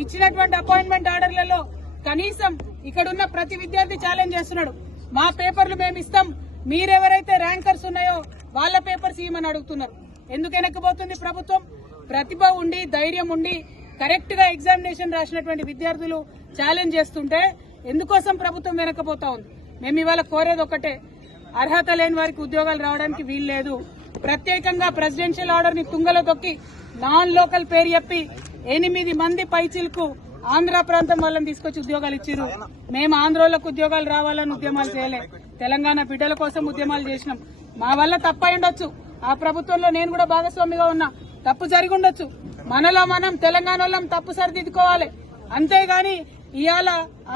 ఇచ్చినటువంటి అపాయింట్మెంట్ ఆర్డర్లలో కనీసం ఇక్కడున్న ప్రతి విద్యార్థి ఛాలెంజ్ చేస్తున్నాడు. మా పేపర్లు మేము ఇస్తాం, మీరెవరైతే ర్యాంకర్స్ ఉన్నాయో వాళ్ళ పేపర్స్ ఇవ్వమని అడుగుతున్నారు. ఎందుకు వెనక్కిపోతుంది ప్రభుత్వం? ప్రతిభ ఉండి ధైర్యం ఉండి కరెక్ట్ గా ఎగ్జామినేషన్ రాసినటువంటి విద్యార్థులు ఛాలెంజ్ చేస్తుంటే ఎందుకోసం ప్రభుత్వం వెనక్కిపోతా ఉంది? మేము ఇవాళ కోరేది ఒకటే, అర్హత లేని వారికి ఉద్యోగాలు రావడానికి వీల్లేదు. ప్రత్యేకంగా ప్రెసిడెన్షియల్ ఆర్డర్ ని తుంగలో తొక్కి నాన్ లోకల్ పేరు చెప్పి 8 మంది పైచిలకు ఆంధ్ర ప్రాంతం వాళ్ళని తీసుకొచ్చి ఉద్యోగాలు ఇచ్చారు. మేము ఆంధ్రోళ్లకు ఉద్యోగాలు రావాలని ఉద్యమాలు చేయలే, తెలంగాణ బిడ్డల కోసం ఉద్యమాలు చేసినాం. మా వల్ల తప్పై ఉండొచ్చు, ఆ ప్రభుత్వంలో నేను కూడా భాగస్వామిగా ఉన్నా, తప్పు జరిగి ఉండొచ్చు. మనలో మనం తెలంగాణ వాళ్ళం తప్పు సరిదిద్దుకోవాలి. అంతేగాని ఇవాళ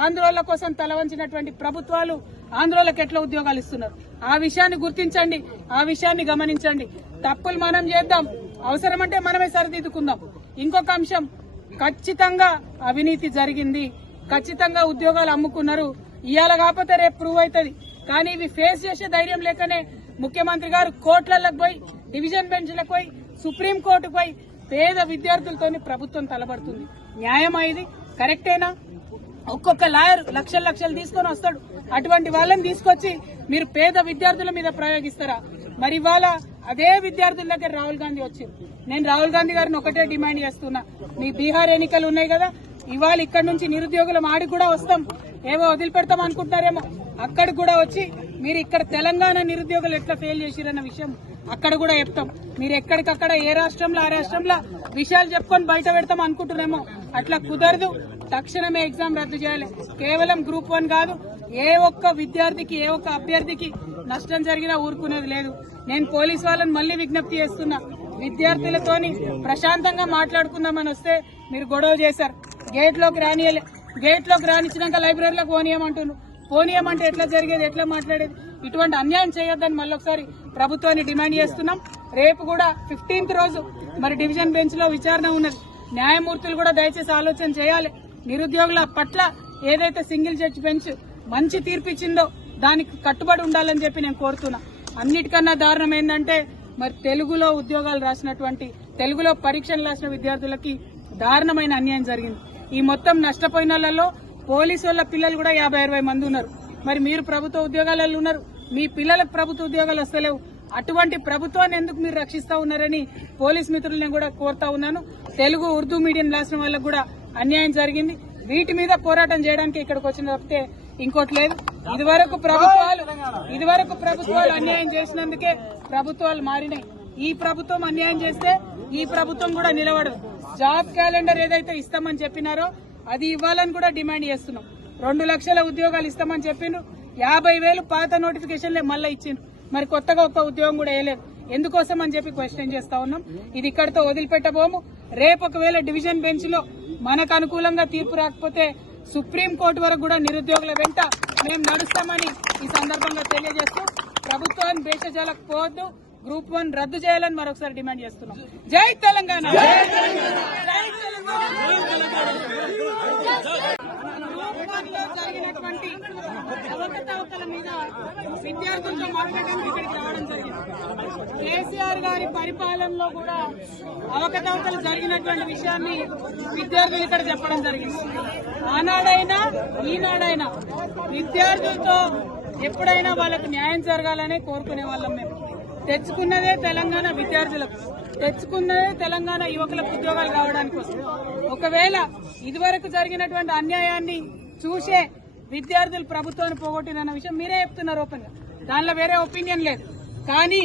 ఆంధ్రోళ్ల కోసం తలవంచినటువంటి ప్రభుత్వాలు ఆంధ్రోళ్లకు ఎట్లా ఉద్యోగాలు ఇస్తున్నారు? ఆ విషయాన్ని గుర్తించండి, ఆ విషయాన్ని గమనించండి. తప్పులు మనం చేద్దాం, అవసరమంటే మనమే సరిదిద్దుకుందాం. ఇంకొక అంశం, ఖచ్చితంగా అవినీతి జరిగింది, ఖచ్చితంగా ఉద్యోగాలు అమ్ముకున్నారు. ఇవాళ కాకపోతే రేపు ప్రూవ్ అవుతుంది. కానీ ఇవి ఫేస్ చేసే ధైర్యం లేకనే ముఖ్యమంత్రి గారు కోర్టులకు పోయి, డివిజన్ బెంచ్లకు పోయి, సుప్రీంకోర్టుకు పోయి పేద విద్యార్థులతోని ప్రభుత్వం తలబడుతుంది. న్యాయమా ఇది? కరెక్టేనా? ఒక్కొక్క లాయర్ లక్షలు తీసుకొని వస్తాడు. అటువంటి వాళ్ళని తీసుకొచ్చి మీరు పేద విద్యార్థుల మీద ప్రయోగిస్తారా? మరి ఇవాళ అదే విద్యార్థుల దగ్గర రాహుల్ గాంధీ వచ్చింది. నేను రాహుల్ గాంధీ గారిని ఒకటే డిమాండ్ చేస్తున్నా, మీ బీహార్ ఎన్నికలు ఉన్నాయి కదా, ఇవాళ ఇక్కడ నుంచి నిరుద్యోగుల మాడికి కూడా వస్తాం, ఏవో వదిలిపెడతాం అనుకుంటారేమో, అక్కడ కూడా వచ్చి మీరు ఇక్కడ తెలంగాణ నిరుద్యోగులు ఎట్లా ఫెయిల్ చేసిరన్న విషయం అక్కడ కూడా చెప్తాం. మీరు ఎక్కడికక్కడ ఏ రాష్ట్రంలో ఆ రాష్ట్రంలో విషయాలు చెప్పుకొని బయట పెడతాం అనుకుంటున్నామో, అట్లా కుదరదు. తక్షణమే ఎగ్జామ్ రద్దు చేయాలి. కేవలం గ్రూప్ 1 కాదు, ఏ ఒక్క విద్యార్థికి ఏ ఒక్క అభ్యర్థికి నష్టం జరిగినా ఊరుకునేది లేదు. నేను పోలీసు వాళ్ళని మళ్లీ విజ్ఞప్తి చేస్తున్నా, విద్యార్థులతోని ప్రశాంతంగా మాట్లాడుకుందామని వస్తే మీరు గొడవ చేశారు. గేట్లోకి రానిచ్చినాక లైబ్రరీలోకి పోనీయమంటున్నారు. పోనీయమంటే ఎట్లా జరిగేది, ఎట్లా మాట్లాడేది? ఇటువంటి అన్యాయం చేయొద్దని మళ్ళొకసారి ప్రభుత్వాన్ని డిమాండ్ చేస్తున్నాం. రేపు కూడా 15th రోజు మరి డివిజన్ బెంచ్ లో విచారణ ఉన్నది. న్యాయమూర్తులు కూడా దయచేసి ఆలోచన చేయాలి. నిరుద్యోగుల పట్ల ఏదైతే సింగిల్ జడ్జి బెంచ్ మంచి తీర్పు ఇచ్చిందో దానికి కట్టుబడి ఉండాలని చెప్పి నేను కోరుతున్నా. అన్నిటికన్నా దారుణం ఏంటంటే మరి తెలుగులో ఉద్యోగాలు రాసినటువంటి, తెలుగులో పరీక్షలు రాసిన విద్యార్థులకి దారుణమైన అన్యాయం జరిగింది. ఈ మొత్తం నష్టపోయిన వాళ్ళలో పోలీసు వాళ్ళ పిల్లలు కూడా 50-60 మంది ఉన్నారు. మరి మీరు ప్రభుత్వ ఉద్యోగాలలో ఉన్నారు, మీ పిల్లలకు ప్రభుత్వ ఉద్యోగాలు వస్తలేవు. అటువంటి ప్రభుత్వాన్ని ఎందుకు మీరు రక్షిస్తా ఉన్నారని పోలీస్ మిత్రులను కూడా కోరుతా ఉన్నాను. తెలుగు ఉర్దూ మీడియం రాసిన వాళ్ళకు కూడా అన్యాయం జరిగింది. వీటి మీద పోరాటం చేయడానికి ఇక్కడికి వచ్చిన తప్పితే ఇంకోటి లేదు. ఇదివరకు ప్రభుత్వాలు అన్యాయం చేసినందుకే ప్రభుత్వాలు మారినాయి. ఈ ప్రభుత్వం అన్యాయం చేస్తే ఈ ప్రభుత్వం కూడా నిలబడదు. జాబ్ క్యాలెండర్ ఏదైతే ఇస్తామని చెప్పినారో అది ఇవ్వాలని కూడా డిమాండ్ చేస్తున్నాం. 2 లక్షల ఉద్యోగాలు ఇస్తామని చెప్పిండ్రు, 50,000 పాత నోటిఫికేషన్లే మళ్ళీ ఇచ్చిండ్రు. మరి కొత్తగా ఒక్క ఉద్యోగం కూడా వేయలేదు. ఎందుకోసం అని చెప్పి క్వశ్చన్ చేస్తా ఉన్నాం. ఇది ఇక్కడితో వదిలిపెట్టబోము. రేపు ఒకవేళ డివిజన్ బెంచ్ లో మనకు అనుకూలంగా తీర్పు రాకపోతే సుప్రీంకోర్టు వరకు కూడా నిరుద్యోగుల వెంట మేము నడుస్తామని ఈ సందర్భంగా తెలియజేస్తూ ప్రభుత్వాన్ని భేషజాలకు పోవద్దు, గ్రూప్ 1 రద్దు చేయాలని మరొకసారి డిమాండ్ చేస్తున్నాం. జై తెలంగాణ. జరిగినటువంటి అవకతవకల మీద విద్యార్థులతో మాట్లాడడానికి ఇక్కడికి రావడం జరిగింది. కేసీఆర్ గారి పరిపాలనలో కూడా అవకతవకలు జరిగినటువంటి విషయాన్ని విద్యార్థులు ఇక్కడ చెప్పడం జరిగింది. ఆనాడైనా ఈనాడైనా విద్యార్థులతో ఎప్పుడైనా వాళ్ళకు న్యాయం జరగాలనే కోరుకునే వాళ్ళం. మేము తెచ్చుకున్నదే తెలంగాణ విద్యార్థులకు, తెచ్చుకున్నదే తెలంగాణ యువకులకు ఉద్యోగాలు కావడానికి వస్తుంది. ఒకవేళ ఇదివరకు జరిగినటువంటి అన్యాయాన్ని చూసే విద్యార్థులు ప్రభుత్వాన్ని పోగొట్టినన్న విషయం మీరే చెప్తున్నారు ఓపెన్ గా, దానిలో వేరే ఒపీనియన్ లేదు. కానీ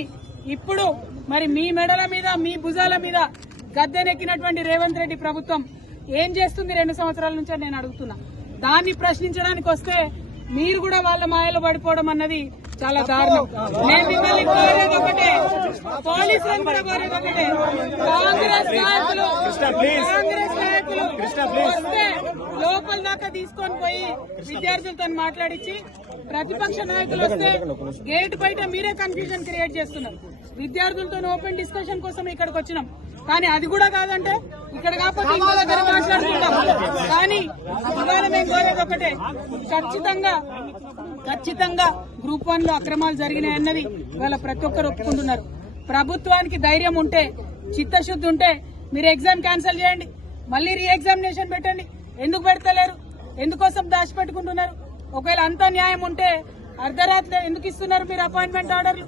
ఇప్పుడు మరి మీ మెడల మీద మీ భుజాల మీద గద్దెనెక్కినటువంటి రేవంత్ రెడ్డి ప్రభుత్వం ఏం చేస్తుంది 2 సంవత్సరాల నుంచి నేను అడుగుతున్నా. దాన్ని ప్రశ్నించడానికి వస్తే మీరు కూడా వాళ్ళ మాయలో పడిపోవడం అన్నది చాలా దారుణం. నేను మిమ్మల్ని కోరేది ఒకటే, పోలీసులను కూడా కోరేది ఒకటే, కాంగ్రెస్ నాయకులు వస్తే లోపల దాకా తీసుకొని పోయి విద్యార్థులతో మాట్లాడించి, ప్రతిపక్ష నాయకులు వస్తే గేట్ బయట మీరే కన్ఫ్యూజన్ క్రియేట్ చేస్తున్నారు. విద్యార్థులతో ఓపెన్ డిస్కషన్ కోసం ఇక్కడికి వచ్చినాం, కానీ అది కూడా కాదంటే ఇక్కడ కాకపోతే ఇంకో దగ్గర మాట్లాడుకుంటాం. కానీ ఇవాళ మేము కోరేది ఒకటే, ఖచ్చితంగా గ్రూప్ 1 లో అక్రమాలు జరిగినాయన్నది ఇవాళ ప్రతి ఒక్కరు ఒప్పుకుంటున్నారు. ప్రభుత్వానికి ధైర్యం ఉంటే, చిత్తశుద్ధి ఉంటే మీరు ఎగ్జామ్ క్యాన్సిల్ చేయండి. మళ్ళీ రీ ఎగ్జామినేషన్ పెట్టండి. ఎందుకు పెడతలేరు? ఎందుకోసం దాచిపెట్టుకుంటున్నారు? ఒకవేళ అంత న్యాయం ఉంటే అర్ధరాత్రి ఎందుకు ఇస్తున్నారు మీరు అపాయింట్మెంట్ ఆర్డర్లు?